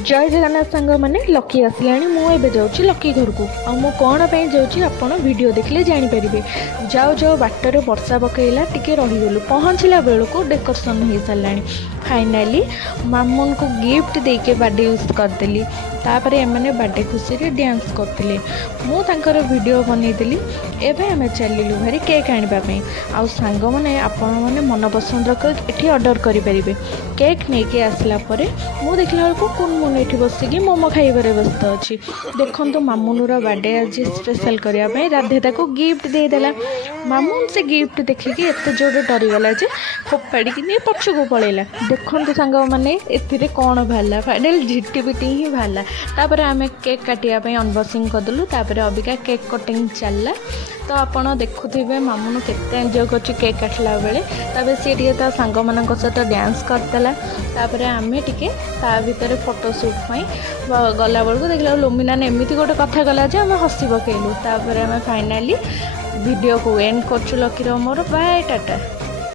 जय जगन्नाथ सांग मैंने लकी आसला मुझे जाऊँगी लकी घर को आउ कौन पे जाऊँगी आपण वीडियो देखले जानीपारे। जाओ जाओ बाटर वर्षा पकईला टिके रहीगलु पहुँचला बेलू डेकोरेसन हो सारा। फाइनाली मामून को गिफ्ट देके बर्थडे यूज करदेली। तापर एमने बर्थडे खुशी रे डांस करते मुझे वीडियो बनईली। एवं आम चलू भारी केक आने आउ सांग मैंने आपण मैंने मन पसंद ये ऑर्डर करें। केक नहीं के आसला मु देखला बेलू कुन ये बसिकी मोमो खाइबार व्यस्त अच्छी। देखो तो मामुनूर बर्थडे आज स्पेशल करने राधे ताको गिफ्ट देदेला। मामुन से गिफ्ट देखिकी एत जोर डरीगला जे फोपाड़ी पछक पलैला। देखो सांग मैंने ए कौन बाहर फाइनाल झिटिपिटी ही बाहर। तापर आम केक काटापी अनबॉक्सिंग करदेलु। तापर अबिका केक कटिंग चलला तो आपण देखुथे मामुन केते एंजॉय कर केक काटला बेले। तापर सी टे ता सांग मान सहित डांस करदेला। तापर आम टे ता भितर फोटोशूट गला बेलू देखला लुमिना ने एमती गोटे कथा गला जे आम हसी पकेलु। तापर आम फाइनाली वीडियो को एंड करछु लकीर मोर बाय टाटा।